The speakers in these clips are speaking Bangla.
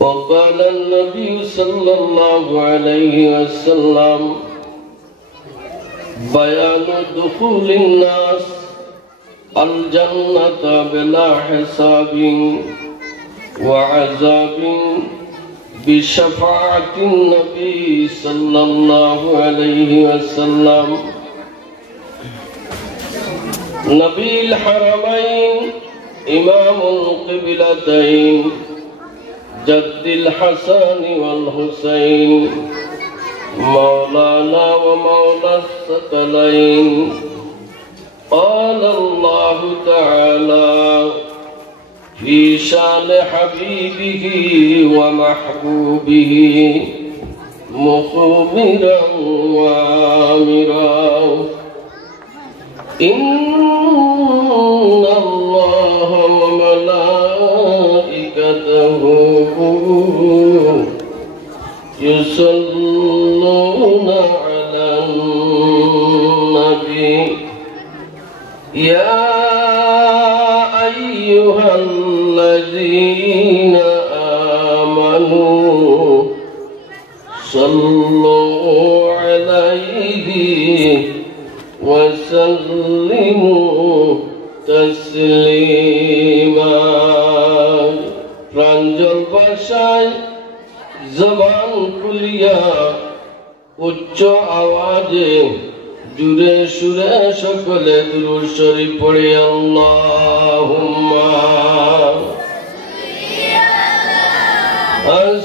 وقال النبي صلى الله عليه وسلم بيان دخول الناس الجنة بلا حساب وعذاب بشفاعة النبي صلى الله عليه وسلم نبي الحرمين إمام القبلتين جد الحسن والحسين مولانا ومولى الثقلين قال الله تعالى في شان حبيبه ومحبوبه مخبرا وآمرا إن الله وملائكته يصلون على النبي يا أيها الذين آمنوا صلوا عليه وسلموا تسليما প্রাঞ্জল ভাষায় জবান খুলিয়া উচ্চ আওয়াজে জুড়ে সুরে সকলে দুরূদ শরীফ পড়ে আল্লাহুম্মা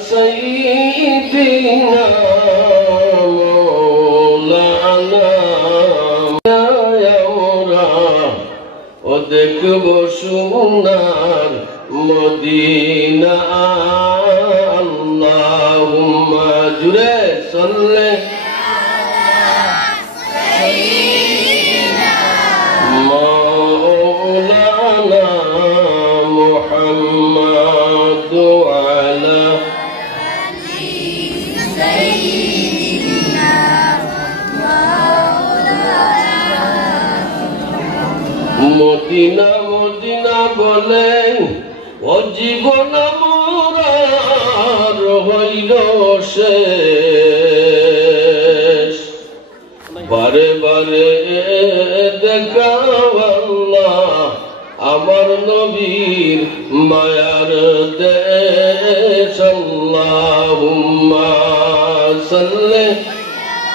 সাইয়্যিদিনা মাওলানা আমরা ও দেখব সোনার মদিনা আল্লাহুম্মা জুড়ে সাল্লে مولانا محمد وعلى سيدنا মদিনা মদিনা বলেন ও জীবন মোর হইল শেষ বারে বারে দেখাও আল্লাহ আমার নবীর মায়ার দেশ আল্লাহুম্মা সাল্লি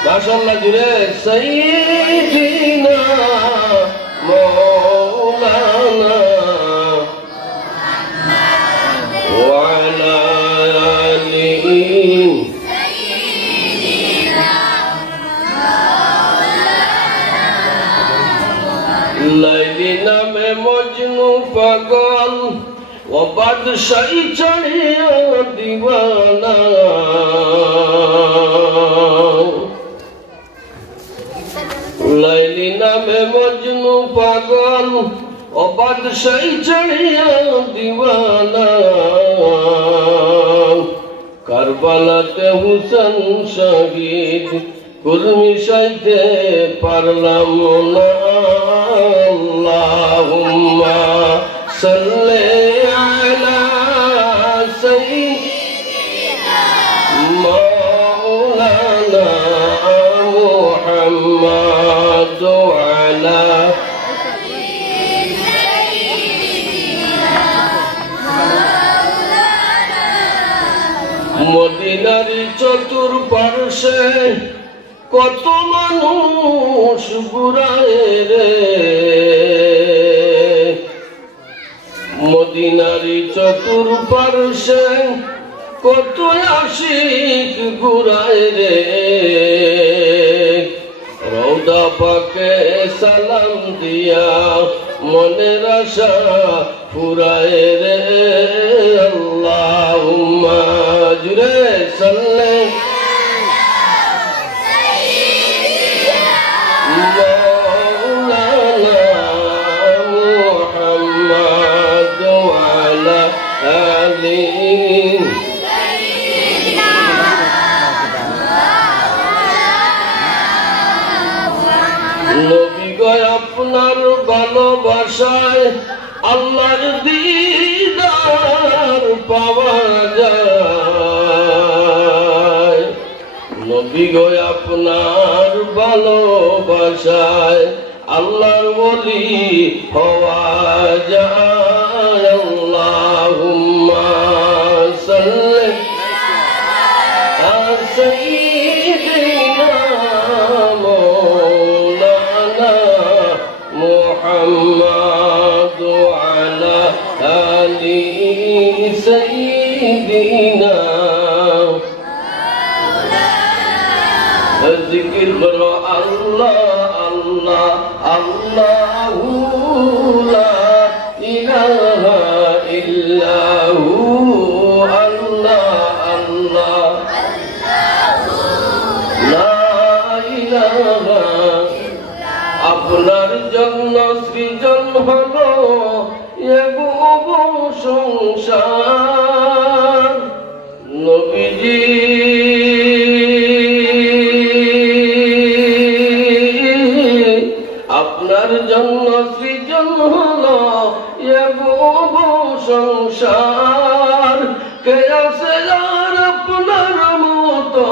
মাশাআল্লাহ জুড়ে সাইয়্যিদিনা মাওলানা ওয়া আলা আলিহি লাইলি নামে মজনু পাগল ও বাদশাহী চড়িয়া দিওয়ানা লাইলি নামে মজনু পাগল ও বাদশাহী চড়িয়া দিওয়ানা কারবালাতে হুসেন শহীদ কুর্মি সাইতে পারলাম না আল্লাহুম্মা সাল্লি আলা সাইয়্যিদিনা মাওলানা মুহাম্মদ ওয়ালা মদিনার চতুর্পার্শ্বে কত মানুষ ঘুরায় রে মদিনার চতুর্পার্শ্বে কত আশিক ঘুরায় রে রওদা পাকে সালাম দিয়া মনের আশা ফুরায় রে আল্লাহুম্মা জুড়ে সাল্লি আল্লাহর দিদার পাওয়া যায়। নবী গো আপনার ভালোবাসায় আল্লাহর ওলি হওয়া যায়। আল্লাহুম্মা সাল্লি আলা সাইয়্যিদিনা মাওলানা মুহাম্মদ ওয়া আলা আলি সাইয়্যিদিনা। জিকির করো আল্লাহ আল্লাহ আল্লাহু লা ইলাহা ইল্লাহু আল্লাহ আল্লাহ লা ইলাহা। আপনার জন্য সৃজন হলো এ সংসার। নবীজি আপনার জন্য সৃজন হলো এ সংসার। কে আছে আর আপনার মতো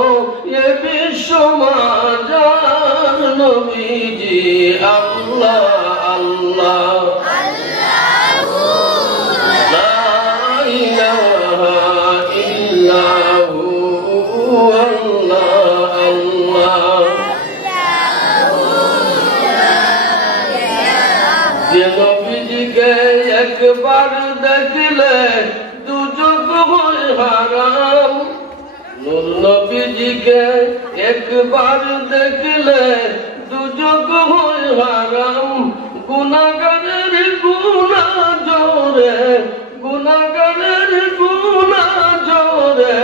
এ বিশ্ব মাজার। নবীজি আল্লাহ আল্লাহ লা ইলাহা ইল্লাহু আল্লাহ আল্লাহ। যে নবীজিকে একবার দেখলে দুচোখ হয় হারাম। নূর নবীজিকে একবার দেখলে দুচোখ হয় হারাম। গুনাহগারের গুনাহ জোরে গুনাহগারের গুনাহ জোরে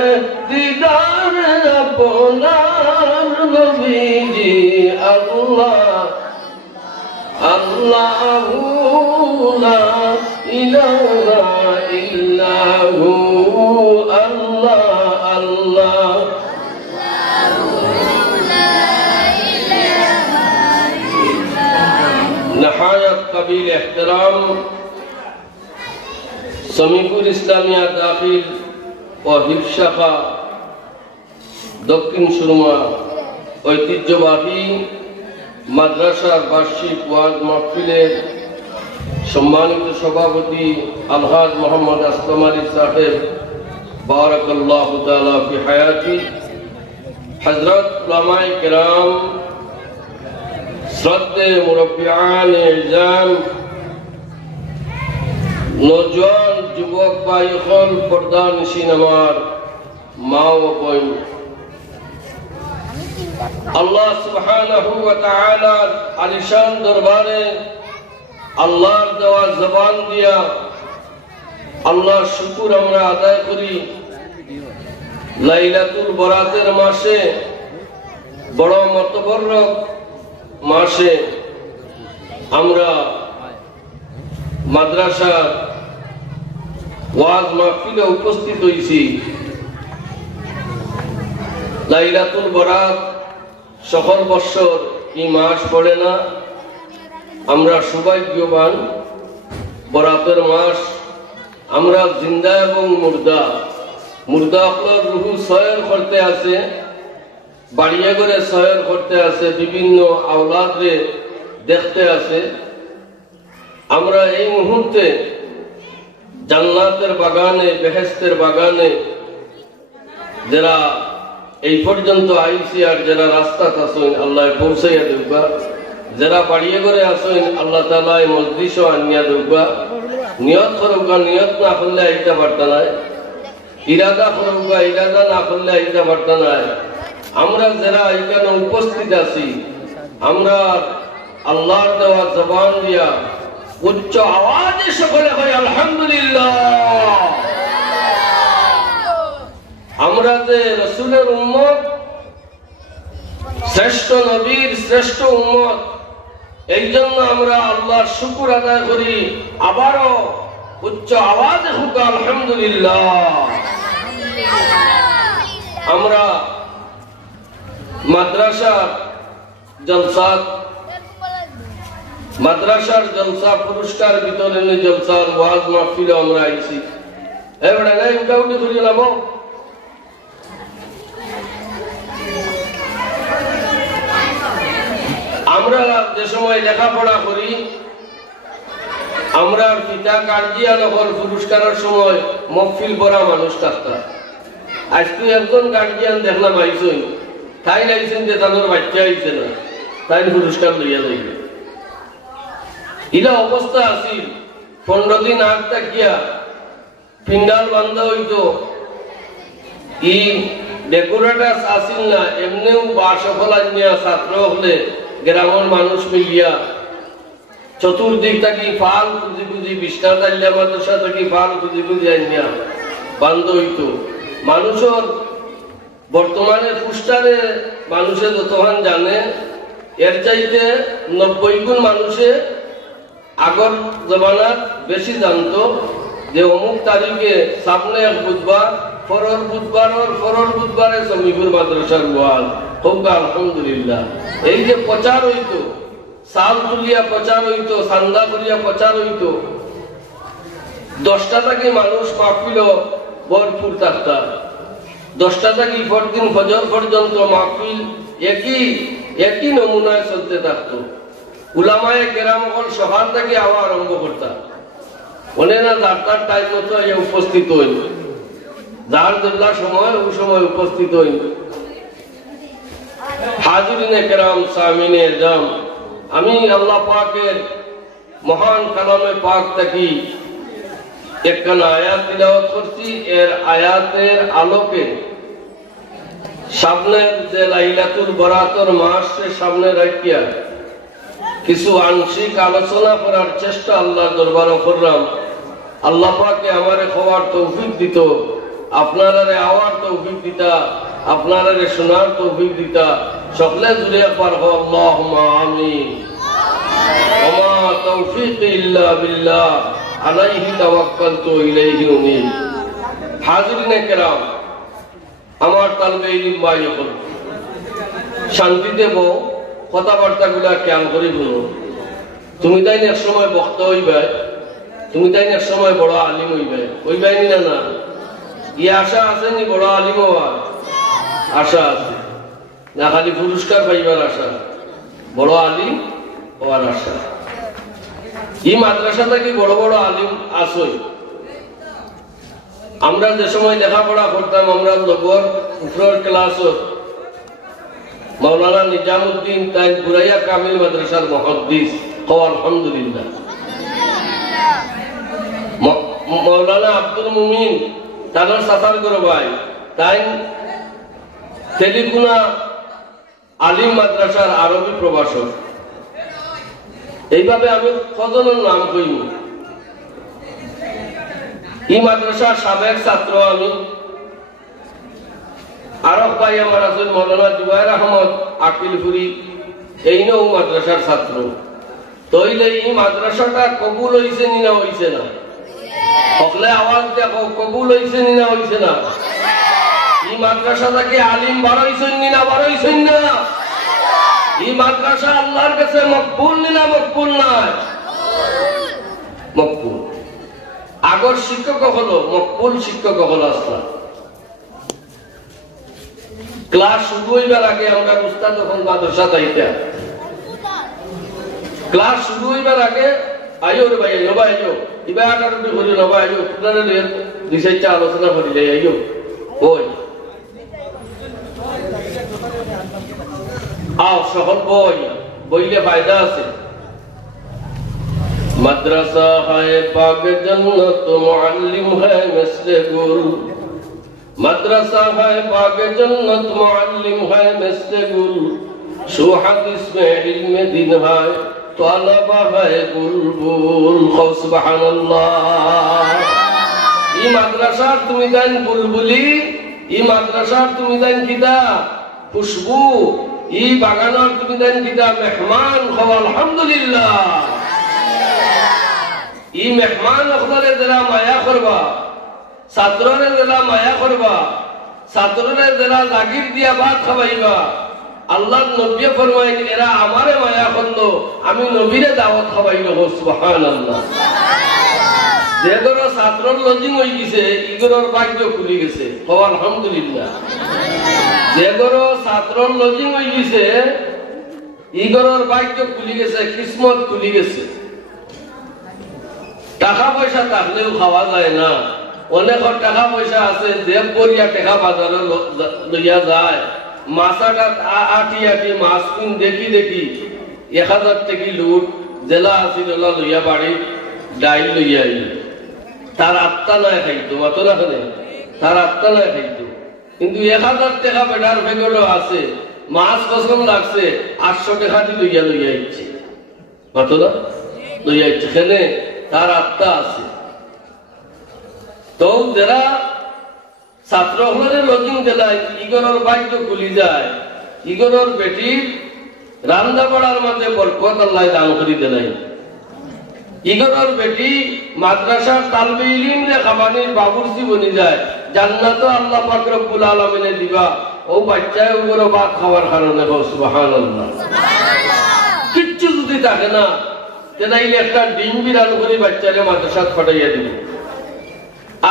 দিদারে আপনার। নবীজি আল্লাহ আল্লাহু লা ইলাহা ইল্লাহু আল্লাহ আল্লাহ। नहायत कबील एहतराम समीपुर इस्लामिया दाखिल और हिफ्ज शाखा दक्षिण सुरमा ঐতিহ্যবাহী মাদ্রাসার বার্ষিক ওয়াজ মাহফিলের সম্মানিত সভাপতি আলহাজ মোহাম্মদ আসলাম আলী সাহেব বারাকাল্লাহু তাআলা ফি হায়াতি। হযরত উলামায়ে কেরাম, শ্রদ্ধেয় মুরব্বিয়ান ইলজাম, নওজোয়ান যুবক ভাই হল, পর্দা নিশিন আমার মা ও বোন, আল্লাহ সুবহানাহু ওয়া তাআলার আলিশান দরবারে আল্লাহর দেওয়া জবান দিয়া আল্লাহর শুকর আমরা আদায় করি। লাইলাতুল বরাতের মাসে, বড় মতবরক মাসে আমরা মাদ্রাসার ওয়াজ মাহফিলে উপস্থিত হয়েছি। লাইলাতুল বরাত সকল বৎসর এই মাস পড়ে না। আমরা সৌভাগ্যবান, বরাতের মাস আমরা জিন্দা এবং মুর্দা আপনার রুহু সয়র করতে আছে, বাড়িয়ে করে সয়র করতে আছে, বিভিন্ন আওলাদরে দেখতে আছে। আমরা এই মুহূর্তে জান্নাতের বাগানে, বেহেশতের বাগানে যারা এই পর্যন্ত আইসি আর যারা রাস্তা আসেন আল্লাহ পৌঁছাইয়া দেবা, যারা বাড়িয়ে করে আসেন আল্লাহ তাআলা এই মজলিসও আনিয়া দেবা। নিয়ত করবা, নিয়ত না করলে আইতে পারত না। ইরাদা করবা, ইরাদা না করলে আইতে পারত না। আমরা যারা এখানে উপস্থিত আছি, আমরা আল্লাহর দেওয়া জবান দিয়া উচ্চ আওয়াজে সকলে হয় আলহামদুলিল্লাহ। আমরা যে রাসূলের উম্মত, শ্রেষ্ঠ নবীর শ্রেষ্ঠ উম্মত, এই জন্য আমরা আল্লাহর শুকর আদায় করি। আবারও উচ্চ আওয়াজে হোক আলহামদুলিল্লাহ। আমরা মাদ্রাসা জলসাত মাদ্রাসার জলসা পুরস্কার বিতরণী জলসার ওয়াজ মাহফিলে আমরা আইছি এবারে নাই উঠাউটি করি নাম আমরা যে সময় লেখাপড়া করি আমরা পিতা গার্জিয়ান হল পুরস্কারের সময় মহফিল ভরা মানুষ থাকতাম আজকে একজন গার্জিয়ান দেখলাম আইসই তাই আইসেন যে তাদের বাচ্চা আইসে না তাই পুরস্কার লইয়া যাইবে ইলা অবস্থা আছিল 15 দিন আগ থাকিয়া পিন্ডাল বান্ধা হইতো ই ডেকোরেটার্স আসিল না এমনিও বা সফল আনিয়া ছাত্র হলে গ্রামের মানুষ মিলিয়া চতুর্দিক থাকি ফাল খুঁজি খুঁজি বিষ্ণার দাল্লা মাদ্রাসা থাকি ফাল খুঁজি খুঁজি আনিয়া বান্ধ হইতো মানুষের বর্তমানে পুস্টারে মানুষে যতক্ষণ জানে এর চাইতে 90 গুণ মানুষে আগর জমানার বেশি জানতো যে অমুক তারিখে সামনে এক বুধবার ফরর বুধবারে সমীপুর মাদ্রাসার ওয়াজ হোক আলহামদুলিল্লাহ এই যে প্রচার হইতো সাল তুলিয়া প্রচার হইতো সান্দা করিয়া প্রচার হইতো 10টা থেকে মানুষ মাহফিল ভরপুর থাকতা 10টা থেকে পরদিন ফজর পর্যন্ত মাহফিল একই নমুনায় চলতে থাকতো উলামায়ে কেরাম হল সকাল থেকে আওয়া আরম্ভ করতাম ওনেরা যার টাইম মতো উপস্থিত হইল যার যেগুলা সময় ওই সময় উপস্থিত হইল হাজিরিনে কেরাম সামিনে এজাম আমি আল্লাহ পাকের মহান কালামে পাক থেকে একখানা আয়াত তিলাওয়াত করছি এর আয়াতের আলোকে সামনের যে লাইলাতুল বরাতর মাসের সামনে রাখিয়া কিছু আংশিক আলোচনা করার চেষ্টা আল্লাহর দরবারে করলাম আল্লাহ পাকে আমারে খাওয়ার তৌফিক দিত আপনারারে আওয়ার তৌফিক দিতা আপনারারে শোনার তৌফিক দিতা সকলে জুড়ে পারব আল্লাহুম্মা আমিন ওয়া মা তাওফীকি ইল্লা বিল্লাহ আলাইহি তাওয়াক্কালতু ইলাইহি উনীব হাজিরিনে কেরাম আমার তালবে ইলম ভাই হল শান্তিতে বউ কথাবার্তা গুলা খেয়াল করে শুনো তুমি তাই এক সময় বক্তা হইবে তুমি তাই এক সময় বড় আলিম হইবে না না ই আশা আছে নি বড় আলিম হওয়ার আশা আছে না খালি পুরস্কার পাইবার আশা বড় আলিম হওয়ার আশা ই মাদ্রাসা থেকে বড় বড় আলিম আসই আমরা যে সময় লেখাপড়া করতাম আমরা লগর উপরের ক্লাস মৌলানা নিজামুদ্দিন তাই বুরাইয়া কামিল মাদ্রাসার মুহাদ্দিস আলহামদুলিল্লাহ মৌলানা আব্দুল মুমিন তাদের সাফার করে ভাই তাই তেলিকুনা আলিম মাদ্রাসার আরবি প্রভাষক এইভাবে আমি কজনের নাম কইব এই মাদ্রাসার সাবেক ছাত্র আমি আরব ভাই আমার আছেন মৌলানা জুবাইর আহমদ আকিলপুরি এই নৌ মাদ্রাসার ছাত্র তইলে এই মাদ্রাসাটা কবুল হইছে নি না হইছে না সকলে আওয়াজ দেখো কবুল হইছে নি না হইছে না এই মাদ্রাসা থেকে আলিম বাড়াইছেন নি না বাড়াইছেন না এই মাদ্রাসা আল্লাহর কাছে মকবুল নি না মকবুল নাই মকবুল আগর শিক্ষক হলো মকবুল শিক্ষক হলো আসলা ক্লাস শুরু হইবার আগে আমরা উস্তাদ যখন মাদ্রাসা যাইতাম ক্লাস শুরু হইবার আগে আইও রে ভাই আইও ভাই আইও ইবা আটারটি করি না ভাই আইও আপনারা দুই চারটা আলোচনা করি যাই আইও ওই आओ शहर बोई बोइले फायदा আছে मदरसा है बाग जन्नत मुअल्लिम है मिस्ल गुल मदरसा है बाग जन्नत मुअल्लिम है मिस्ल गुल शो हदीस में इल्म दिन है तलबा है बुलबुल खौ सुबहानाल्लाह ई मदरसा তুমি দেন বুলবুলি ई मदरसा তুমি দেন কিদা খুশবু ই বাগানের তুমি দেন কিতা মেহমান হও আলহামদুলিল্লাহ ই মেহমান আপনারে যারা মায়া করবা ছাত্ররে যারা মায়া করবা ছাত্ররে যারা লাগির দিয়া ভাত খাওয়াইবা আল্লাহর নবী ফরমাইন এরা আমারে মায়া করলো আমি নবীরে দাওয়াত খাওয়াইলো সুবহানাল্লাহ যে গরো ছাত্রর লজিং হয়ে গেছে ইগরর ভাগ্য খুলে গেছে আলহামদুলিল্লাহ যে গরো ছাত্রর লজিং হয়ে গেছে ইগরর ভাগ্য খুলে গেছে কিসমত খুলে গেছে টাকা পয়সা থাকলেও খাওয়া যায় না অনেক টাকা পয়সা আছে দেব করিয়া টাকা বাজারে লইয়া যায় মাছাটা আটি আটি মাছ কিন দেখি দেখি 1000 টাকা লুট জেলা আছিল লইয়া বাড়ি ডাইল লইয়া আইল তার আত্মা নাই খাইতো মাত্র রাখে তার আত্মা নাই খাইতো কিন্তু 1000 টাকা বেটার ভেগলো আছে মাছ কসম লাগছে 800 টাকা দি লইয়া ইচ্ছে মাত্র লইয়া ইচ্ছে খেলে তার আত্মা আছে তো যারা ছাত্র হলে লজিং দেয় ইগরের ভাগ্য খুলি যায় ইগরের বেটি রান্না বাড়ার মধ্যে বরকত আল্লাহ দান করে দেয় ইগরের বেটি মাদ্রাসার তালবে ইলম রে খাবানির বাবুর্চি বনি যায় জান্নাত আল্লাহ পাক রব্বুল আলামিনে দিবা ও বাচ্চায় ওগুলো ভাত খাওয়ার কারণে সুবহানাল্লাহ কিচ্ছু যদি থাকে না তেনাইলে একটা ডিম বিরান করে বাচ্চারে মাদ্রাসাত পাঠাইয়া দিবে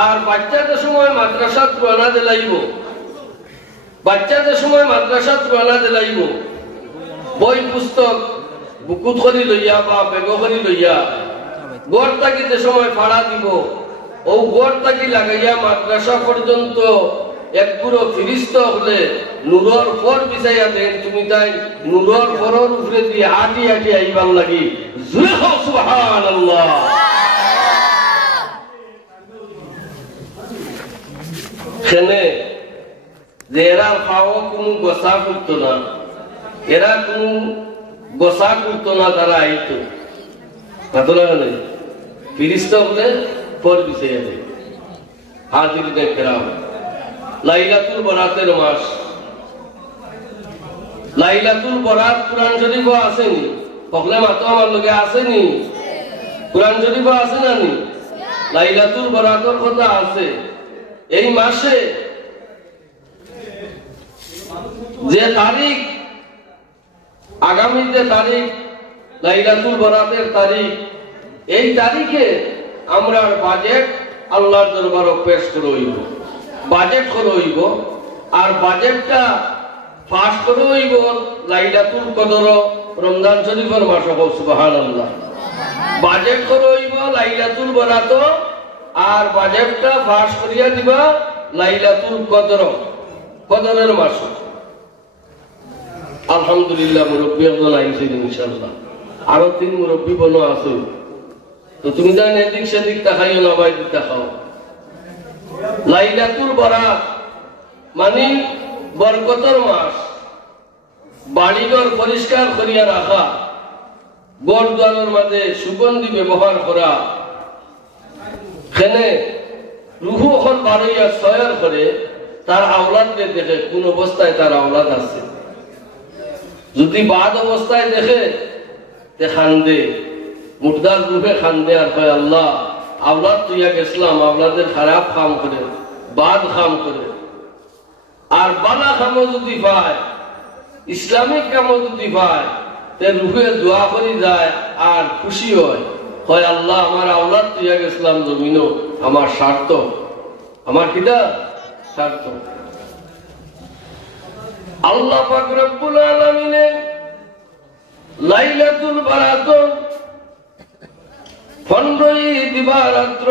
আর বাচ্চাদের সময় মাদ্রাসাত রওনা দিলাইব বাচ্চাদের সময় মাদ্রাসাত রওনা দিলাইব বই পুস্তক বুকুত করি লইয়া বা বেগ করি লইয়া গড় থাকি যে সময় ভাড়া দিব ও গড় থাকি লাগাইয়া মাদ্রাসা পর্যন্ত এক পুরো ফিরিস্ত হলে নূরের ফর বিছাইয়া দেন তুমি তাই নূরের ফরের উপরে দিয়ে আটি আটি আইবার লাগি জুরে হোক সুবহানাল্লাহ খেনে যে এরা খাওয়া কোনো গোসা করতো না এরা কোনো গোসা করতো না তারা আইতো ফিরিস্ত হলে পর বিছাইয়া দেয় হাজির দেখেরাম লাইলাতুল বরাতের মাস লাইলাতুল বরাত কুরআন শরীফ আসেনি পকলে মাতো আমার লগে আসেনি কুরআন শরীফ আছে না নি লাইলাতুল বরাতের কথা আছে এই মাসে যে তারিখ আগামী যে তারিখ লাইলাতুল বরাতের তারিখ এই তারিখে আমরা বাজেট আল্লাহর দরবারে পেশ করব বাজেট করব আর বাজেটটা পাস করব লাইলাতুল কদর রমজান শরীফের মাসে সুবহানাল্লাহ বাজেট করব লাইলাতুল বরাত আর বাজেটটা পাস করিয়া দিবা লাইলাতুল কদর কদরের মাস আলহামদুলিল্লাহ মুরব্বী একজন আইছেন ইনশাআল্লাহ আরো 3 মুরব্বী বনো আছে তো তুমি জান এদিক সেদিক তাকাইও না ভাই তাকাও লাইলাতুল বরাত মানে বরকতের মাস বাড়িঘর পরিষ্কার করিয়া রাখা ঘর দুয়ারের মাঝে সুগন্ধি ব্যবহার করা খেনে রুহু এখন বারইয়া সয়ার করে তার আওলাদকে দেখে কোন অবস্থায় তার আওলাদ আছে যদি বাদ অবস্থায় দেখে তে খান্দে মুর্দার রূপে খান্দে আর কয় আল্লাহ আওলাদ তুইয়া গেছিলাম আওলাদের খারাপ কাম করে বাদ কাম করে আর বালা কামও যদি পায় ইসলামিক কামও যদি পায় তে রূপে দোয়া করে যায় আর খুশি হয় আল্লাহ আমার আওলাদ তুইয়া গেছিলাম জমিনও আমার স্বার্থ আমার কিটা স্বার্থ আল্লাহ পাক রব্বুল আলামিনে লাইলাতুল বরাত 15 দিবারাত্র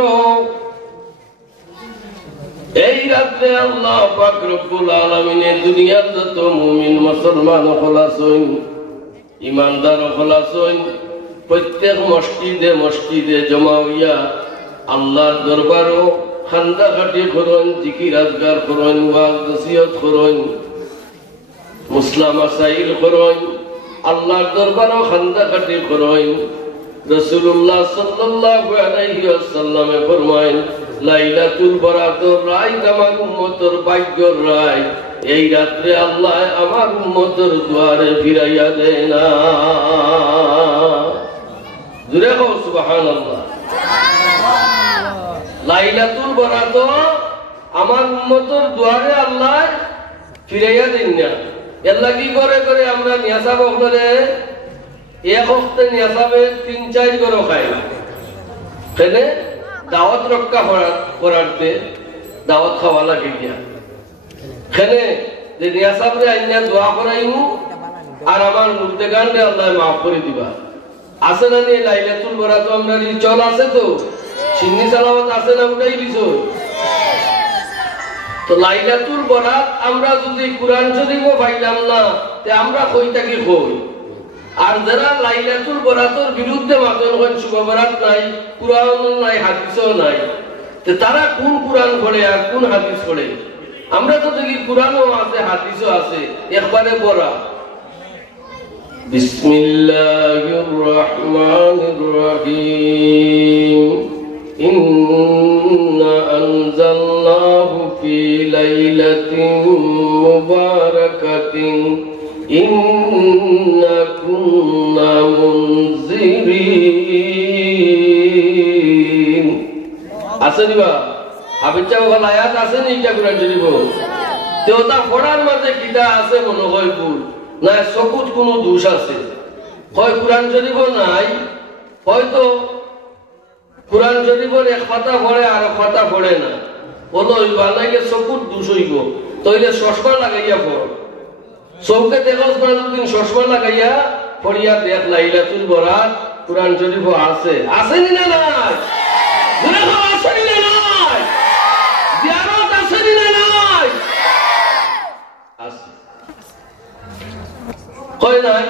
এই রাতে আল্লাহ পাক রব্বুল আলামিনে দুনিয়ার যত মুমিন মুসলমান খলাসইন ইমানদার খলাসইন প্রত্যেক মসজিদে মসজিদে জমা হইয়া আল্লাহর দরবারও খান্দা খাটি করুন জিকির আজগার করুন ওয়াজ নসিহত করুন মুসলা মাসাইল করুন আল্লাহর দরবারও খান্দা খাটি করুন রাসূলুল্লাহ সাল্লাল্লাহু আলাইহি ওয়াসাল্লামে ফরমায়েন লাইলাতুল বরাতের রাত আমার উম্মতের ভাগ্যের রাত এই রাতে আল্লাহ আমার উম্মতের দুয়ারে ফিরাইয়া দেয় না জোরে কও সুবহানাল্লাহ লাইলাতুল বরাত আমার উম্মতের দুয়ারে আল্লাহ ফিরাইয়া দেন না এর লাগি করে করে আমরা নিয়াসাব হলে এক হস্তে নিয়াসাবে 3-4 গরো খাই কেন দাওয়াত রক্ষা করাতে দাওয়াত খাওয়া লাগে গিয়া কেনে যে নিয়াসাবরে আইনা দোয়া করাইমু আর আমার মুর্দেগানরে আল্লাহ মাফ করে দিবা আছে না নি লাইলাতুল বরাত আমরা চল আছে তো সিন্নি সালাওয়াত আছে না উঠাই দিছো তো লাইলাতুল বরাত আমরা যদি কোরআন শরীফও পাইলাম না তে আমরা কইতাকি কই আর যারা লাইলাতুল বরাতের বিরুদ্ধে মাতন কোন শুভ বরাত নাই কোরআন নাই হাদিসও নাই তে তারা কোন কোরআন পড়ে আর কোন হাদিস পড়ে আমরা তো দেখি কোরআনও আছে হাদিসও আছে একবারে বড়া বিসমিল্লাহির রহমানির রহিম ইন্না আনজালনাহু ফি লাইলাতিন মুবারাকাতিন ইন্না কুন্না মুনজিরিন আছে দিবা আবিচা ওলা আয়াত আছে নি এটা কোরআন শরীফ দেওতা পড়ার মাঝে কিটা আছে মনে হয় ভুল না সকুত কোন দোষ আছে হয় কোরআন শরীফ নাই হয়তো কোরআন শরীফের এক পাতা পড়ে আর পাতা পড়ে না বলো বানাইলে সকুত দোষ হইব তইলে চশমা লাগাইয়া পড় চৌকে দেখস না দিন চশমা লাগাইয়া পড়িয়া দেখ লাইলাতুল বরাত কোরআন শরীফ আছে আছে নি না নাই বলে আছে নি না নাই জিয়ারত আছে নি না নাই আছে কই নাই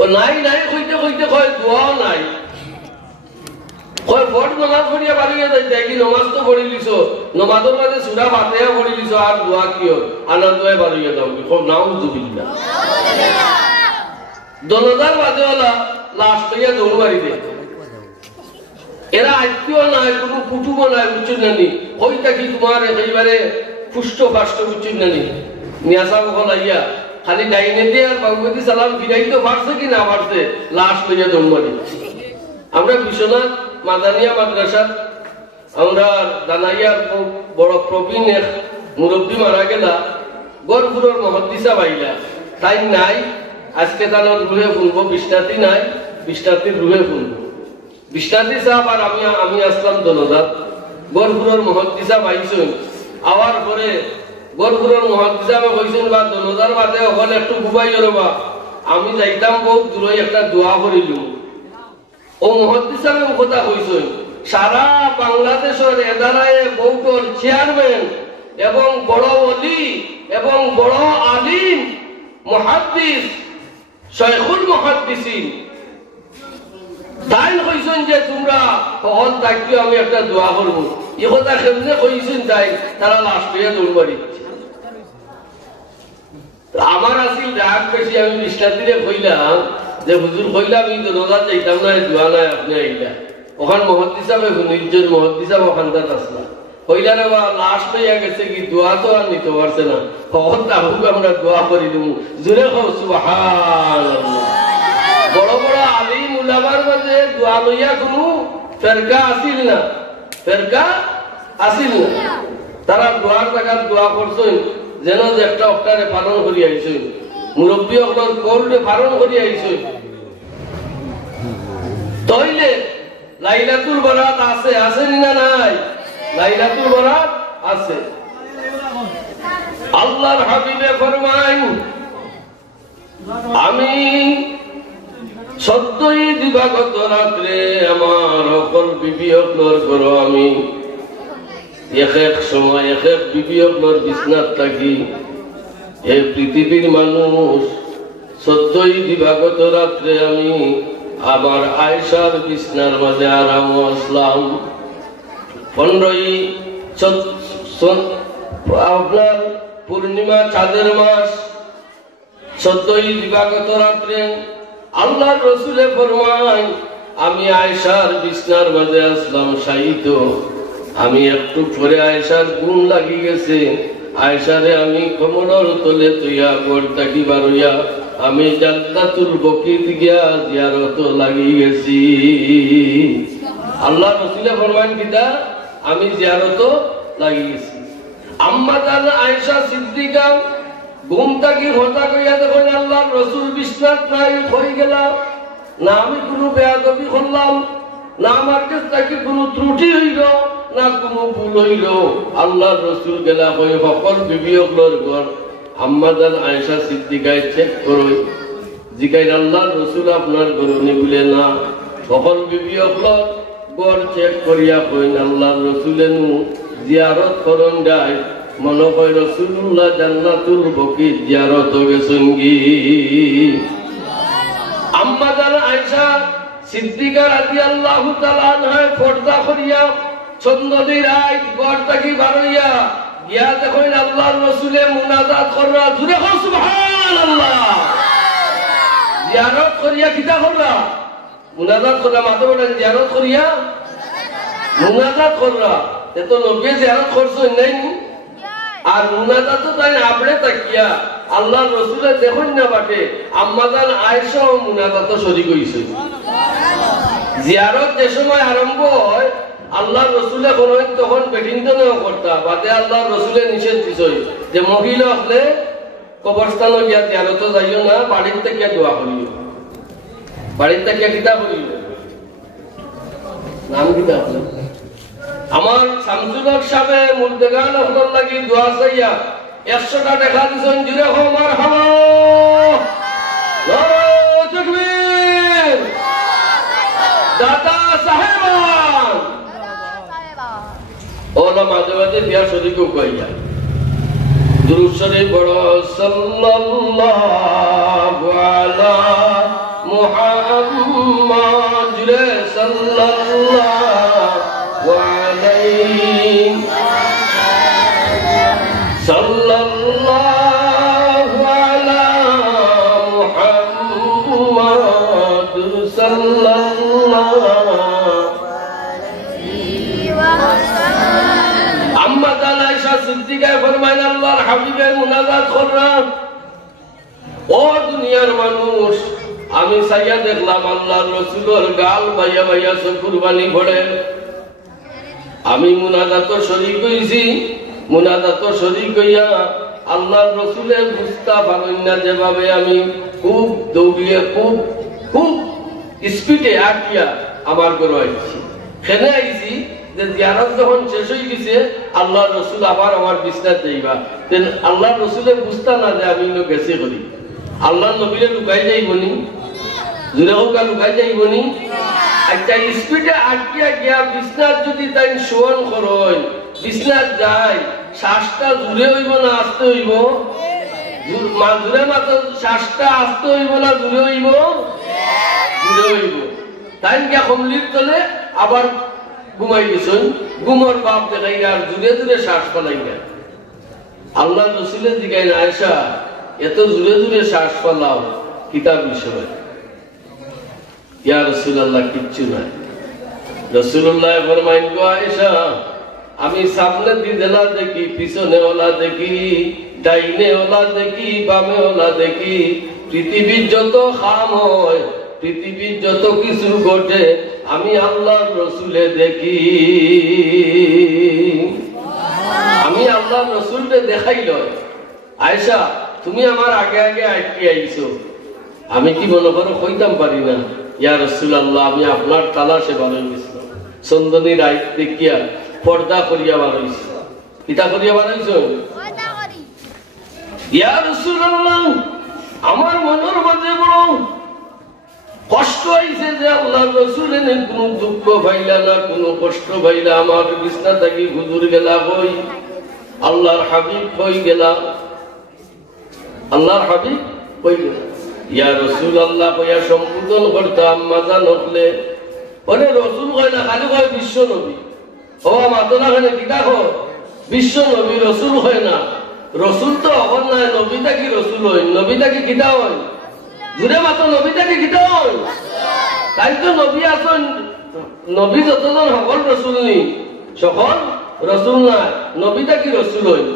ও নাই নাই কইতে কইতে কয় দোয়া নাই কয় ফট নামাজ পড়িয়া বাড়িয়ে যাইতে কি নামাজ তো পড়ি লিছো নামাজের মাঝে সূরা ফাতিহা পড়ি লিছো আর দোয়া কিও আনন্দে বাড়িয়ে যাও খুব নাউযুবিল্লাহ দনদার বাদেওয়ালা লাশ লইয়া দৌড় মারি দে এরা আত্মীয় নাই কোনো কুটুম নাই বুঝছেন নানি কইতা কি তোমার এইবারে পুষ্ট ফাষ্ট বুঝছেন নানি নিয়াসা বলাইয়া খালি ডাইনে দিয়ে আর ভগবতী সালাম ফিরাই তো পারছে কি না পারছে লাশ লইয়া দৌড় মারি আমরা বিশ্বনাথ মাদানিয়া মাদ্রাসা আমরা দানাইয়ার বড় প্রবীণ এক মুরব্বী মারা গেলা গড়পুরের মহাদ্দিসা বাইলা তাই নাই আজকে তার রুহে ফুলবো বিষ্ণাতি নাই বিষ্ণাতির রুহে ফুলবো বিষ্ণাতি সাহেব আর আমি আসলাম দনদাত গড়পুরের মহাদ্দিসা পাইছেন আওয়ার পরে গড়পুরের মহাদ্দিসা কইছেন বা দনদার বাদে হলে একটু ঘুমাই রবা আমি যাইতাম বহুত দূরে একটা দোয়া করিলুম ও মুহাদ্দিস সাহেব কথা কইছেন সারা বাংলাদেশের এদারায়ে বৌটর চেয়ারম্যান এবং বড় ওলি এবং বড় আলিম মুহাদ্দিস শাইখুল মুহাদ্দিসিন তাই কইছেন যে তোমরা হল থাকিও আমি একটা দোয়া করব এই কথা কেমনে কইছেন তাই তারা লাস্ট পেয়ে দৌড় মারি আমার আসিল রাগ বেশি আমি বিষ্ণাতিরে কইলাম যে হুজুর কইলাম আমি দনদার যাইতাম না দোয়া নাই আপনি আইলা ওখান মুহাদ্দিস সাহেব নির্জন মুহাদ্দিস সাহেব ওখানদার আসলা কইলা রে বা লাস্ট পেয়ে গেছে কি দোয়া তো আর নিতে পারছে না কখন তাহুক আমরা দোয়া করি দেবো জোরে কও সুবহানাল্লাহ বড় বড় আলিম উলামার মধ্যে দোয়া লইয়া কোনো ফেরকা আসিল না ফেরকা আসিল না তারা দোয়ার জায়গায় দোয়া করছেন যেন যে একটা অক্টারে পালন করি আইছেন মুরব্বী অক্টার করলে পালন করি আইছেন তইলে লাইলাতুল বরাত আছে আছে না নাই লাইলাতুল বরাত আছে আল্লাহর হাবিবে ফরমায় আমি সত্যই দিবাগত রাত্রে আমার সকল বিবি অক্টর করো আমি এক এক সময় এক এক বিবি অক্টর বিছনাত থাকি এই পৃথিবীর মানুষ সত্যই দিবাগত রাত্রে আমি আমার আয়েশার বিছনার মাঝে আরাম আসলাম 15 আপনার পূর্ণিমা চাঁদের মাস 14 দিবাগত রাত্রে আল্লাহর রাসূলে ফরমায় আমি আয়েশার বিছনার মাঝে আসলাম শায়িত আমি একটু পরে আয়েশার ঘুম লাগি গেছে আয়েশারে আমি কোমরের তলে তুইয়া গড় থাকি বারইয়া আমি জান্নাতুল বকিত গিয়া জিয়ারত লাগি গেছি আল্লাহর রাসূলে ফরমান কিটা আমি জিয়ারত লাগি গেছি আম্মা জান আয়েশা সিদ্দিকা ঘুম থেকে হঠাৎ কইয়া দেখেন আল্লাহর রাসূল বিছনাত নাই হয়ে গেল, না আমি কোনো বেয়াদবি করলাম, না আমার কাছ থেকে কোনো ত্রুটি হইল, না কোনো ভুল হইল। আল্লাহর রাসূল গেলা কই সকল বিবিয়কলর ঘর আম্মা জান আয়েশা সিদ্দিকায় চেক করই, জিগাই আল্লাহর রাসূল আপনার ঘরে নি বলে না, সকল বিবিয়কলর ঘর চেক করিয়া কইন আল্লাহর রাসূলের জিয়ারত করন যায়, মনে হয় রাসূলুল্লাহ জান্নাতুল বকি জিয়ারত গেছেন গি। আম্মা জান আয়েশা সিদ্দিকা রাদিয়াল্লাহু তাআলা আনহা পর্দা করিয়া চন্দ্রী রাত ঘর থেকে বার হইয়া গিয়া দেখেন আল্লাহর রাসূলে মুনাজাত করা, জুরে কও সুবহানাল্লাহ। জিয়ারত করিয়া কিতা করা? মুনাজাত করা, মাত্র বলেন জিয়ারত করিয়া মুনাজাত করা। এত নবী জিয়ারত করছেন নাই, আর মুনাজাত তো তাই আপনি তাকিয়া আল্লাহর রাসূলে দেখুন না বাটে আম্মা জান আয়েশা ও মুনাজাত শরীক হইছে। জিয়ারত যে সময় আরম্ভ হয় আল্লাহর রাসূলে কোন তখন বেঠিন্তনেও করতা, বাদে আল্লাহর রাসূলে নিষেধ দিছে যে মহিলা হলে কবরস্থানে গিয়া জিয়ারত যাইও না, বাড়ির থেকে দোয়া করিও, বাড়ির থেকে কিতা করিও, নাম কিতা হলো আমার শামসুল হক সাহেব মুর্দেগান হলর লাগি দোয়া চাইয়া 100টা টাকা দিছেন, জুড়ে হো মারহাবা নারে তাকবীর দাদা সাহেবান ওলা মাঝে মাঝে বিয়া শরীকও কইয়া দুরূদ শরীফ পড়ো সাল্লাল্লাহু আলা মুহাম্মাদ, জুড়ে সাল্লাল্লাহু আলাইহি সাল্লাল্লাহু আলা মুহাম্মাদ সাল্লাল্লাহু আলাইহি ওয়াসাল্লাম। আম্মা জান আয়েশা সিদ্দিকা ফরমায় আল্লাহর হাবিবের মুনাজাত করলাম, ও দুনিয়ার মানুষ আমি সাইয়া দেখলাম আল্লাহর রাসূলের গাল বাইয়া বাইয়া চোখের পানি পড়ে, আমি মুনাজাত শরীক হইছি, মুনাজাত শরীক হইয়া আল্লাহর রাসূলের বুঝতা পারেন না যেভাবে আমি খুব দৌড়িয়ে খুব খুব স্পিডে আটিয়া আমার ঘরে আইছি। খেলে আইছি যে জিয়ারত যখন শেষ হয়ে গেছে আল্লাহর রাসূল আবার আমার বিছনায় যাইবা, দেন আল্লাহর রাসূলের বুঝতা না যে আমি গেছি করি, আল্লাহর নবীরে লুকাই যাইবনি, জুড়ে হোক লুকাই যাইবনি। আচ্ছা স্পিডে আটকিয়া গিয়া বিছনাত যদি তাই শোয়ন করেন, বিছনাত যায় শ্বাসটা জুড়ে হইব না আস্তে হইব? জুড়ে মাত্র শ্বাসটা আস্তে হইব না জুড়ে হইব? জুড়ে হইব। তাই গিয়া কমলির তলে আবার ঘুমাই গেছেন, ঘুমর বাপ দেখাই আর জুড়ে জুড়ে শ্বাস ফেলাই গেল। আল্লাহ রাসূলে জিগাই আয়েশা এত জুড়ে জুড়ে শ্বাস ফেলাও কিতাব বিষয়? ইয়া রাসূলুল্লাহ কিচ্ছু নাই। রাসূলুল্লাহ ফরমাইন গো আয়েশা আমি সামনে দিকে না দেখি, পিছনে ওলা দেখি, ডাইনে ওলা দেখি, বামে ওলা দেখি, পৃথিবীর যত খাম হয়, পৃথিবীর যত কিছু ঘটে আমি আল্লাহর রাসূলে দেখি। আমি আল্লাহর রাসূলকে দেখাইল আয়েশা তুমি আমার আগে আগে আটকে আইছো, আমি কি মনে করো কইতাম পারি না ইয়া রাসূলুল্লাহ আমি আপনার তালাশে ভালো হইছি, চন্দনী রাত দেখিয়া পর্দা করিয়া ভালো হইছি। কিতা করিয়া ভালো হইছো? পর্দা করি। ইয়া রাসূলুল্লাহ আমার মনের মধ্যে বড় কষ্ট হইছে যে আল্লাহর রাসূলের কোনো দুঃখ পাইলা না, কোনো কষ্ট পাইলা, আমার বিছনা থেকে হুজুর গেলা কই, আল্লাহর হাবিব কই গেলা, আল্লাহর হাবিব কই গেলা। ইয়া রাসূলুল্লাহ কইয়া সম্বোধন করতাম আম্মা জান হলে ওরে রাসূল কয় না, খালি কয় বিশ্ব নবী। ও মাতনা খানে কিতা কয় বিশ্ব নবী, রাসূল হয় না। রাসূল তো হন না, নবীটা কি রাসূল হয়? নবীটা কি কিতা হয়? জুড়ে মাত্র নবীটা কি কিতা হয়? তাই তো নবী আছেন, নবী যতজন সকল রাসূল নি, সকল রাসূল না। নবীটা কি রাসূল হয়?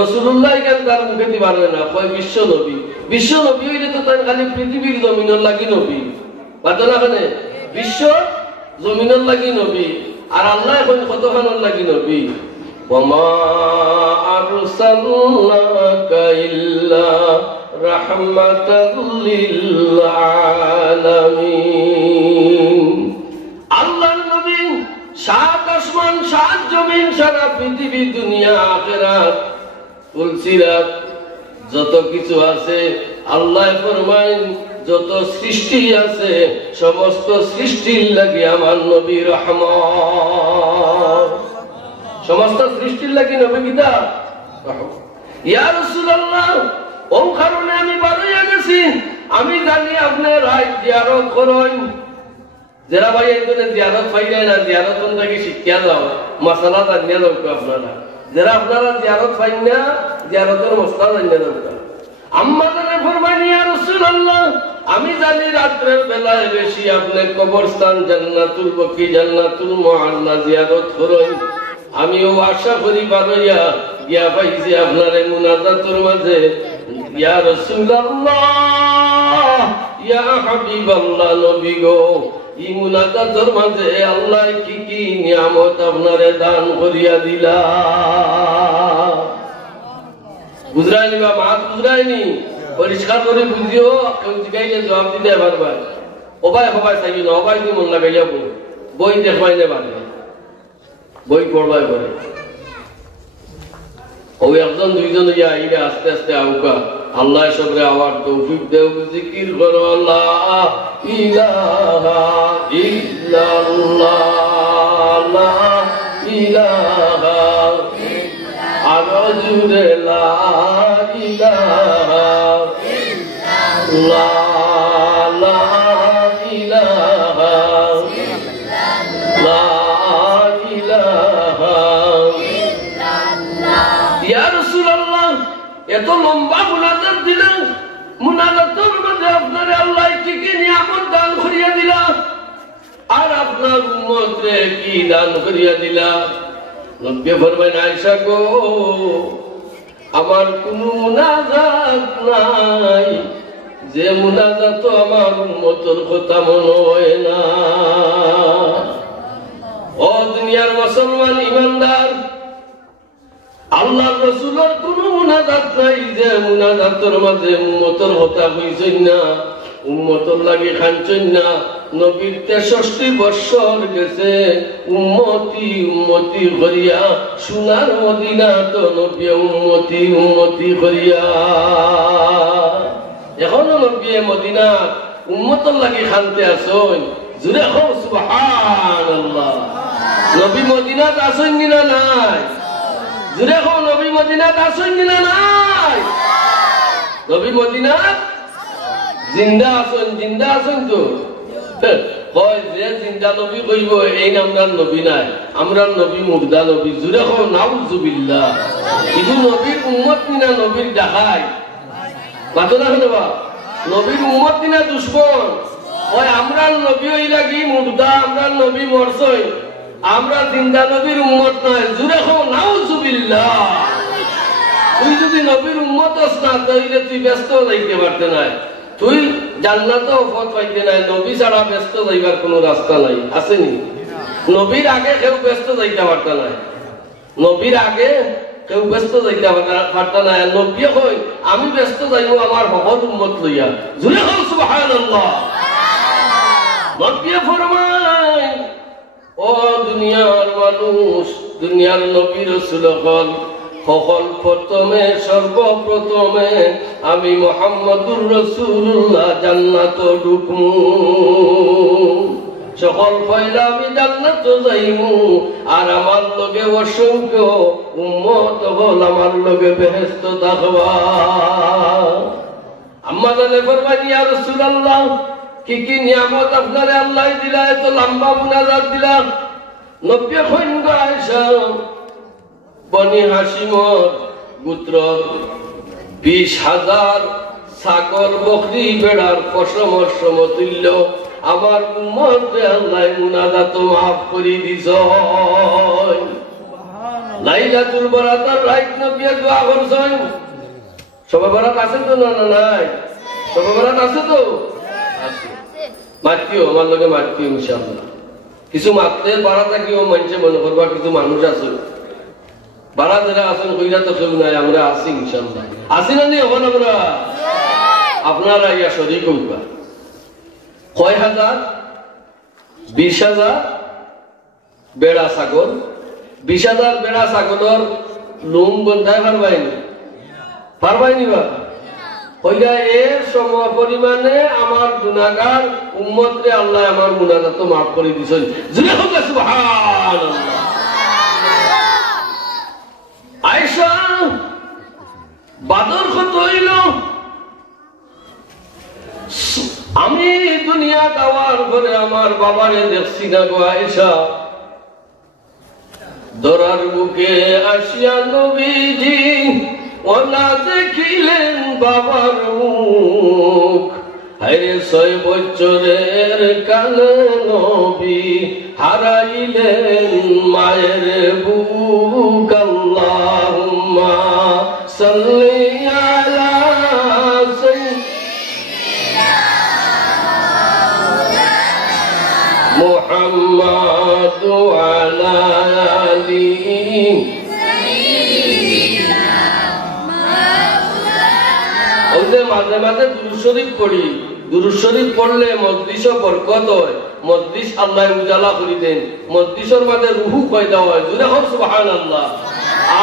রাসূলুল্লাহ কেন তার মুখে দিবার না, কয় বিশ্ব নবী। বিশ্ব নবী হইলে তো তার খালি পৃথিবীর জমিনের লাগি নবী, বাতনা খানে বিশ্ব জমিনের লাগি নবী, আর আল্লাহ এখন কতখানের লাগি নবী। ওমা আরসালনাকা ইল্লা রাহমাতাল লিল আলামিন। আল্লাহর নবী সাত আসমান সাত জমিন সারা পৃথিবী দুনিয়া আখিরাত ফুলসিরাত যত কিছু আছে আল্লাহ ফরমায় যত সৃষ্টি আছে সমস্ত সৃষ্টির লাগি আমার নবী রহমত। সমস্ত সৃষ্টির লাগি নবী কিতা ইয়া রাসূলুল্লাহ। ও কারণে আমি বাড়িয়ে গেছি, আমি জানি আপনি রাত জিয়ারত করেন। যারা ভাই একজনে জিয়ারত পাইলেন না, জিয়ারত থেকে শিক্ষা দাও, মশলা জানিয়ে দাও আপনারা। যারা আপনারা জিয়ারত পাইন না, জিয়ারতের মশলা জানিয়ে দাও। আম্মা জানে ফরমানি ইয়া রাসূলুল্লাহ, আমি জানি রাতের বেলায় বেশি আপনি কবরস্থান জান্নাতুল বকি জান্নাতুল মুআল্লা জিয়ারত করেন। আমিও আশা করি বারইয়া গিয়া পাইছি আপনারে মুনাজাতের মাঝে। ইয়া রাসূলুল্লাহ, ইয়া হাবিবাল্লাহ, নবী গো, এই মুনাজাতের মাঝে আল্লাহ কি কি নিয়ামত আপনারে দান করিয়া দিলা। বুঝরাইনি বা মা বুঝরাইনি, পরিষ্কার করে বুঝিও, কেউ জিগাইলে জবাব দিতে পারবা। ওবাই হবাই চাইও না, ওবাই কি মন লাগাইয়া বই দেখবাই নে পারবে, বই পড়বাই করে। ওই একজন দুইজন ইয়া আইরা আস্তে আস্তে আউকা আল্লাহ সবরে আবার তৌফিক দেও, জিকির করো লা ইলাহা ইল্লাল্লাহ, লা ইলাহা আরো জুড়ে লা ইলাহা ইল্লাল্লাহ, লা ইলাহা লা ইলাহা ইল্লাল্লাহ। ইয়া রাসূলুল্লাহ, এত লম্বা মুনাজাত দিলেন, মুনাজাতের মধ্যে আপনারে আল্লাহ কি কি নিয়ামত দান করিয়া দিলা, আর আপনার উম্মতরে কি দান করিয়া দিলা। নবী ফরমায় আয়েশা গো, আমার কোন মুনাজাত নাই যে মুনাজাত আমার উম্মতের কথা মনে হয় না। ও দুনিয়ার মুসলমান ইমানদার, আল্লাহর রাসূলের কোন মুনাজাত নাই যে মুনাজাতের মাঝে উম্মতের কথা কইছেন না, উম্মতের লাগি খানছেন না। নবীর 63 বছর গেছে উম্মতি উম্মতি করিয়া, সোনার মদিনা তো নবী উম্মতি উম্মতি করিয়া। এখনো নবী মদিনা উম্মতের লাগি খানতে আসেন, জুড়ে হোক সুবহানাল্লাহ। নবী মদিনাত আসেন না নাই? জুড়ে হোক নবী মদিনাত আসেন না নাই? নবী মদিনাত জিন্দা আসেন, জিন্দা আসেন তো। কয় যে জিন্দা নবী কইব এই নামদার নবী নাই, আমরা নবী মুর্দা নবী। জুড়ে হোক নাউজুবিল্লাহ। ইদু নবীর উম্মত নিনা নবীর দেখায় বাতো না শুনবা, নবীর উম্মত নিনা দুশ্মন। ওই আমরা নবী ওই লাগি মুর্দা, আমরা নবী মরছই, আমরা জিন্দা নবীর উম্মত নয়। জুড়ে হোক নাউজুবিল্লাহ। তুই যদি নবীর উম্মত হস না, তাইলে তুই ব্যস্ত যাইতে পারতে নাই, তুই জান্নাতে পথ পাইতে নাই। নবী ছাড়া ব্যস্ত যাইবার কোন রাস্তা নাই, আসেনি? নবীর আগে কেউ ব্যস্ত যাইতে পারত নাই, নবীর আগে কেউ ব্যস্ত যাইতে পারত নাই। নবী কই আমি ব্যস্ত যাইব আমার সকল উম্মত লইয়া। জুড়ে হোক সুবহানাল্লাহ। নবী ফরমায় ও দুনিয়ার মানুষ, দুনিয়ার নবী রাসূল হল সকল প্রথমে সর্বপ্রথমে আমি মুহাম্মদুর রাসূলুল্লাহ জান্নাত ঢুকমু। সকল পয়লা আমি জান্নাত যাইমু, আর আমার লগে অসংখ্য উম্মত হল আমার লগে বেহেশত থাকবা। আম্মা জানে ফরমায় ইয়া রাসূলুল্লাহ, কি কি নিয়ামত আপনারে আল্লাহ দিলা, এত লম্বা মুনাজাত দিলা। নবী কইন গো আয়েশা, বনি হাশিমর গোত্র 20,000 ছাগল বকরি বেড়ার পশমের সমতুল্য আমার উম্মতে আল্লাহ মুনাজাত মাফ করে দিছ। লাইলাতুল বরাতের রাত নবী দোয়া করছেন। সবে বরাত আছে তো না নাই? সবে বরাত আছে তো আছে। মাতিও আমার লগে মাতিও ইনশাআল্লাহ। কিছু মারতে পারা থাকিও মানুষে মনে করবা কিছু মানুষ আছে বারা যারা আছেন কইরা তো কেউ নাই, আমরা আছি ইনশাআল্লাহ। আছি না নি এখন আমরা? আপনারা ইয়া শরীক হইবা। কয় হাজার? 20,000 বেড়া ছাগল। 20,000 বেড়া ছাগলের লুম বন্ধায় পারবাইনি বা কইরা এর সম পরিমাণে আমার গুনাহগার উম্মতরে আল্লাহ আমার মুনাজাত মাফ করে দিছেন। জুরে হোক সুবহানাল্লাহ। আয়েশা বাদর কত হইল? আমি দুনিয়া যাওয়ার পরে আমার বাবারে দেখছি না গো আয়েশা। দরার বুকে আসিয়া নবীজি ওনা দেখিলেন বাবার মুখ। হায়রে 6 বছরের কালে নবী হারাইলেন মায়ের বুক। আল্লাহুম্মা সাল্লি আলা সাইয়্যিদিনা মুহাম্মাদ ওয়া আলা আলিহি সাইয়্যিদিনা মাওলানা। মাঝে মাঝে দুরূদ শরীফ পড়ি। দুরূদ শরীফ পড়লে মজলিসে বরকত হয়, মজলিস আল্লাহ উজালা করে দেন, মজলিসের মাঝে রুহু পয়দা হয়। জুরে হোক সুবহানাল্লাহ।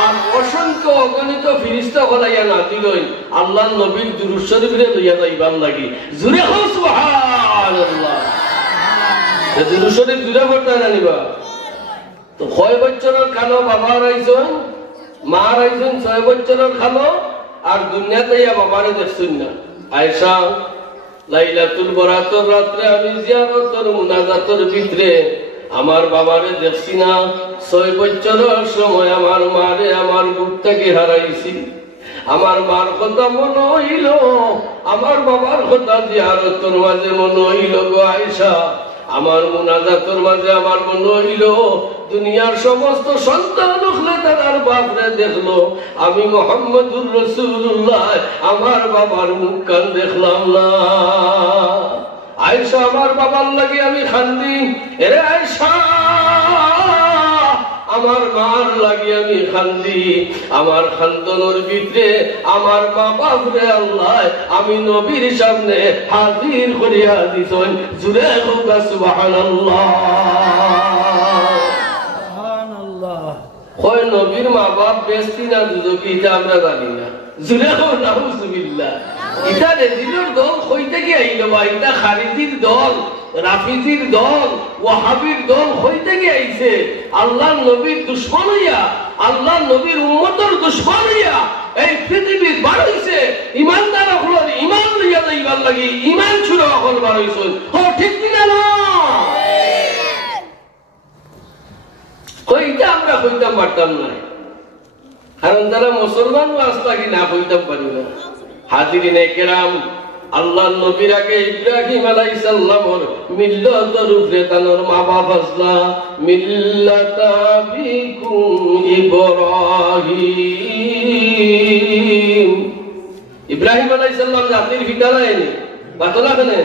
আর অসংখ্য অগণিত ফেরেশতা হলাইয়া নাজিল হইন আল্লাহর নবীর দুরূদ শরীফে লইয়া যাইবার লাগি। জুরে হোক সুবহানাল্লাহ। দুরূদ শরীফ জুরে পড়তে জানিবা তো। 6 বছরের খালো বাবা রাইছেন, মা রাইছেন 6 বছরের খালো, আর দুনিয়াতে ইয়া বাবারে দেখছেন না। আয়েশা লাইলাতুল বরাতের রাতে আমি জিয়ারতের মুনাজাতের ভিতরে আমার বাবারে দেখছি না। 6 বছরের সময় আমার মারে আমার বুক থেকে হারাইছি। আমার মার কথা মনে হইল, আমার বাবার কথা জিয়ারতের মাঝে মনে হইল গো আয়েশা। আমার মুনাজাতের মাঝে আমার মনে হইল দুনিয়ার সমস্ত সন্তান হলে তার বাপরে দেখলো, আমি মুহাম্মদুর রাসূলুল্লাহ আমার বাবার মুখ কান দেখলাম না। আয়েশা আমার বাবার লাগি আমি খান্দি। এরে আয়েশা আমার মার লাগি আমি খান্দি। আমার খান্দনের ভিতরে আমার মা বাপরে আল্লাহ আমি নবীর সামনে হাজির করিয়া দিছেন। জুরে হোক সুবহানাল্লাহ। কয় নবীর মা বাপ বেশি না দুদকি এটা আমরা জানি না। জুরে হোক নাউজুবিল্লাহ। এটা রেজিলের দল হইতে কি আইল বা? এটা খারিজির দল, রাফিজির দল, ওয়াহাবির দল হইতে কি আইছে? আল্লাহর নবীর দুশমন হইয়া, আল্লাহর নবীর উম্মতের দুশমন হইয়া এই পৃথিবীর বার হইছে। ইমানদার হলেন ইমান লইয়া যাইবার লাগি ইমান ছুড়ে হল বার হইছেন। ও ঠিক কিনা না? কইটা আমরা কইতাম পারতাম না, কারণ তারা মুসলমান ওয়াজ লাগি না কইতাম পারি না। হাজিরিনে কেরাম, আল্লাহর নবীর আগে ইব্রাহিম আলাইহিস সালামের মিল্লাতের উপরে তার মা বাপ আসলা। মিল্লাতা বিকুম ইব্রাহিম। ইব্রাহিম আলাইহিস সালাম জাতির পিতা নাইনি বাতলা কেনে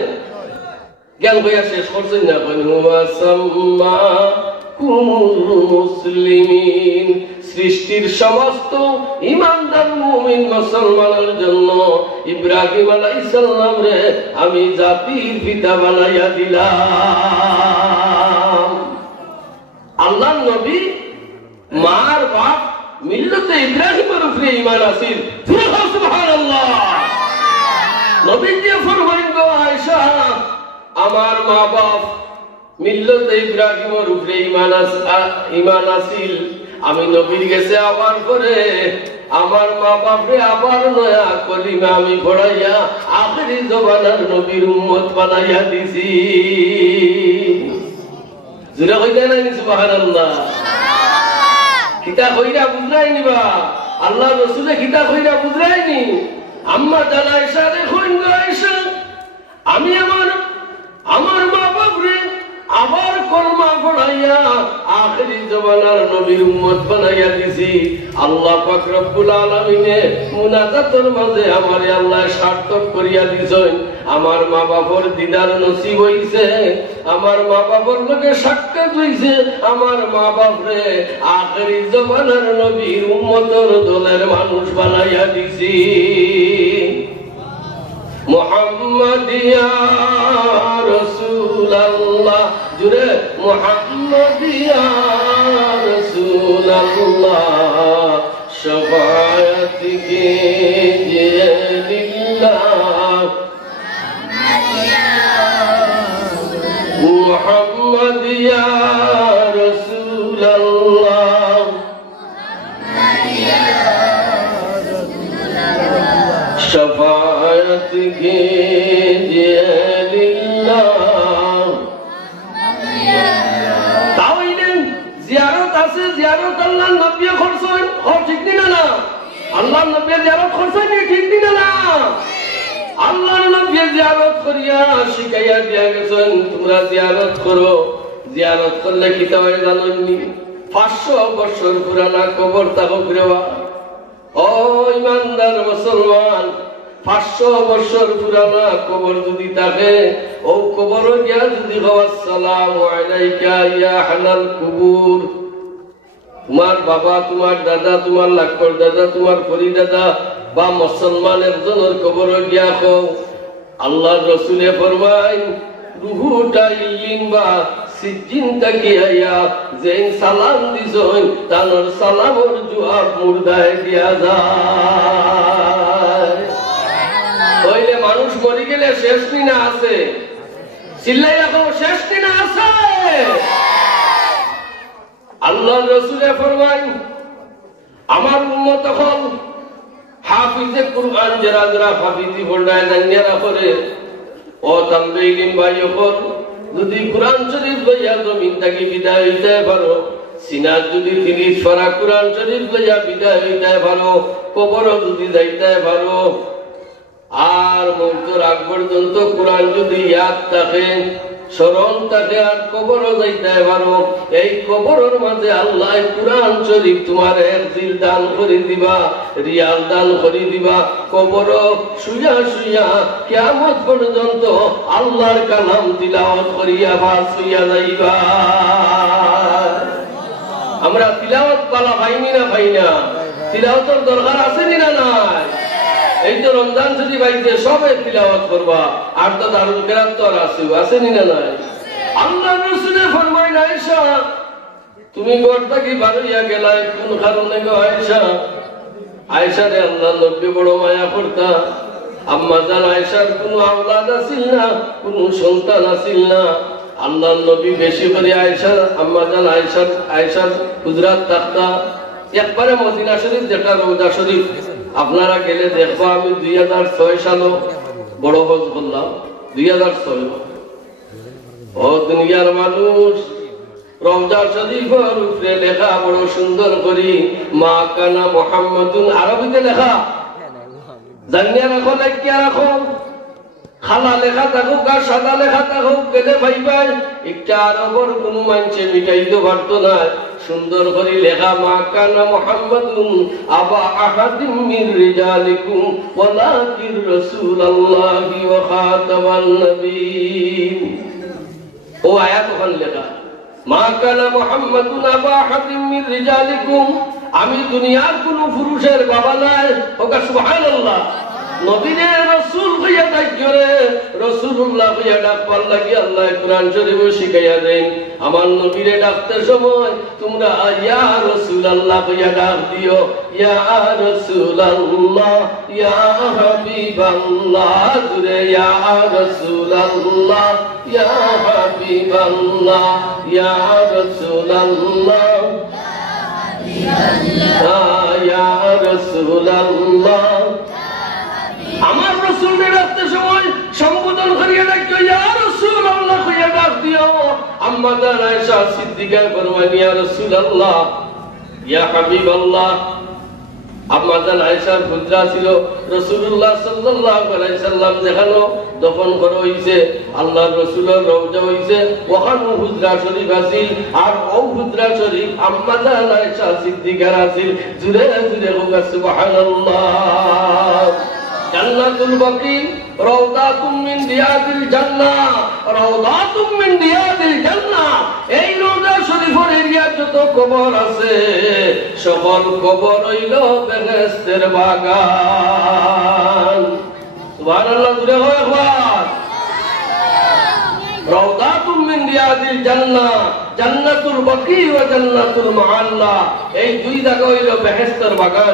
জ্ঞান হইয়া শেষ করছেন না। হুয়া সাম্মাকুমুল মুসলিমিন। সৃষ্টির সমস্ত ইমানদার মুমিন মুসলমানের জন্য ইব্রাহিম আলাইহিস সালাম রে আমি জাতির পিতা বানাইয়া দিলাম। আল্লাহর নবী মার বাপ মিল্লাতে ইব্রাহিমের উপরে ঈমান আছিল। সুবহানাল্লাহ। নবী যে ফরমান গো আয়েশা আমার মা বাপ মিল্লাতে ইব্রাহিমের উপরে ঈমান আছিল। আমি নবীর কাছে আবার করে আমার মা বাপরে আবার নয়া কলিমা আমি পড়াইয়া আখেরি জমানার নবীর উম্মত বানাইয়া দিছি। জুরে কইতা নাই সুবহানাল্লাহ। কিতা কইরা বুঝলাই নিবা? আল্লাহ রাসূলে কিতা কইরা বুঝলাইনি? আম্মা জানা আয়েশা রে কইন গো আয়েশা আমি আমার মা বাপরে আবার কলমা পড়া বানাইয়া আখিরি জমানার নবীর উম্মত বানাইয়া দিছি। আল্লাহ পাক রব্বুল আলামিনে মুনাজাতের মাঝে আমারে আল্লাহ সার্থক করিয়া দিছেন। আমার মা বাবার দিদার নসিব হইছে, আমার মা বাবার লগে সাক্ষাৎ হইছে, আমার মা বাপরে আখিরি জমানার নবীর উম্মতের দলের মানুষ বানাইয়া দিছি। মুহাম্মাদিয়া রাসূলুল্লাহ জুরে মুহাম্মাদিয়া রাসূলুল্লাহ শাফায়াত कीजिए लिल्लाह मुहम्मदिया रसूलल्लाह शफाअत कीजिए लिल्लाह। তাহলে জিয়ারত আছে, জিয়ারত আল্লাহর নবী করছেন, ঠিক না? আল্লাহর নবী জিয়ারত করছেন, ঠিক না? আল্লাহর নবী জিয়ারত করিয়া শিখাইয়া দিয়া গেছেন তোমরা জিয়ারত করো। জিয়ারত করলে কি হয় জানেননি? 500 বছর পুরানা কবর তাকব রেওয়া। ও ইমানদার মুসলমান, 500 বছর পুরানা কবর যদি থাকে, ও কবর গিয়া যদি আসসালামু আলাইকা ইয়া আহলাল কুবুর, তোমার বাবা, তোমার দাদা, তোমার লাকর দাদা, তোমার পরি দাদা বা মুসলমান একজনের কবর গিয়া কও আল্লাহর রাসূলে ফরমায় রুহুটা ইলিন বা সিজিন তাকিয়া যেন সালাম দিছন তানোর সালামর জবাব মুর্দায় দিয়া যায়। কইলে মানুষ মরি গেলে শেষ দিনা আছে, চিল্লাইয়া কও শেষ দিনা আছে। আল্লাহর রাসূলে ফরমায় আমার উম্মত হল হাফিজে কুরআন যারা যারা হাফিজি পড়ায় জানিয়া করে, ও তামবেইলিন ভাই হল যদি কোরআন শরীফ লইয়া জমিন থেকে বিদায় হইতে পারো, সিনার যদি 30 পারা কোরআন শরীফ লইয়া বিদায় হইতে পারো, কবর যদি যাইতে পারো, আর মৃত্যুর আগ পর্যন্ত কোরআন যদি ইয়াদ থাকে, স্মরণ থাকে, আর কবর যাইতে পারো, এই কবরের মাঝে আল্লাহ কোরআন শরীফ তোমার দিল দান করে দিবা, রিয়াল দান করে দিবা। কবর শুয়া শুয়া কিয়ামত পর্যন্ত আল্লাহর কালাম তিলাওয়াত করিয়া ভাস হইয়া যাইবা। আমরা তিলাওয়াত পালা পাইনি না পাই না? তিলাওয়াতের দরকার আছে না নাই? এই তো রমজান ছুটি বাইতে সবাই তিলাওয়াত করবা, আর তো দারুল কিরাত তো আছে না নাই? আল্লাহ রাসূলে ফরমায় আয়েশা তুমি ঘর থেকে বার হইয়া গেলা কোন কারণে গো আয়েশা? আয়েশা রে আল্লাহ নবী বড় মায়া করতা। আম্মা জান আয়েশার কোনো আওলাদ আছিল না, কোনো সন্তান আছিল না। আল্লাহ নবী বেশি করে আয়েশা আম্মা জান আয়েশার হুজরাত থাকতা। একবারে মদিনা শরীফ যেটা রওজা শরীফ আপনারা গেলে দেখবো। আমি 2006 সালে বড় হজ করলাম, 2006। ও দুনিয়ার মানুষ, রওজা শরীফের উপরে লেখা বড় সুন্দর করি মা কানা মুহাম্মাদুন, আরবিতে লেখা। জানিয়া রাখো, লেখিয়া রাখো, খালা লেখা থাকুক আর সাদা লেখা থাকুক, গেলে ভাইবাই একটা আরবর কোন মানুষে মিটাইতে পারতো না। সুন্দর করে লেখা মা কানা মুহাম্মাদুন আবা আহাদিম মির রিজালিকুম ওয়ালাকির রাসূলুল্লাহি ওয়া খাতামান নবিয়্যিন। ও আয়াত ওখানে লেখা মা কানা মুহাম্মাদুন আবা আহাদিম মির রিজালিকুম, আমি দুনিয়ার কোন পুরুষের বাবা নাই। ওকা সুবহানাল্লাহ। নবীরে রাসূল কইয়া ডাকরে, রাসূলুল্লাহ কইয়া ডাকবার লাগি আল্লাহ কোরআন শরীফে শিখাইয়া দেন। আমার নবীরে ডাকতে সময় তোমরা ইয়া রাসূলুল্লাহ কইয়া ডাক দিও, ইয়া রাসূলুল্লাহ, ইয়া হাবিবাল্লাহ, জুরে ইয়া রাসূলুল্লাহ, ইয়া হাবিবাল্লাহ, ইয়া রাসূলুল্লাহ, ইয়া রাসূলুল্লাহ। আমার রাসূলের রাখতে সময় সম্বোধন করিয়া ডাকো, ইয়া রাসূলুল্লাহ কইয়া ডাক দিও। আম্মা জান আয়েশা সিদ্দিকা ফরমায় ইয়া রাসূলুল্লাহ, ইয়া হাবিবাল্লাহ, আম্মাজান আয়েশার হুজরা ছিল, রাসূলুল্লাহ সাল্লাল্লাহু আলাইহি সাল্লাম যেখানে দফন করা হইছে আল্লাহর রাসূলের রওজা হইছে, ওখানে হুজরা শরীফ আছিল। আর ও হুজরা শরীফ আম্মাজান আয়েশা সিদ্দিকার আছিল। জুরে জুরে হোক সুবহানাল্লাহ। জান্নাতুল বাকি রাউদাতুম মিন রিয়াদিল জান্নাহ, রাউদাতুম মিন রিয়াদিল জান্নাহ। এই রওজা শরীফের এরিয়া যত কবর আছে সকল কবর হইল বেহেশতের বাগান। সুবহানাল্লাহ, জুড়ে হয় একবার। রাউদাতুম মিন রিয়াদিল জান্নাহ, জান্নাতুল বাকি ওয়া জান্নাতুল মুআল্লা, এই দুই জায়গা হইল বেহেশতের বাগান।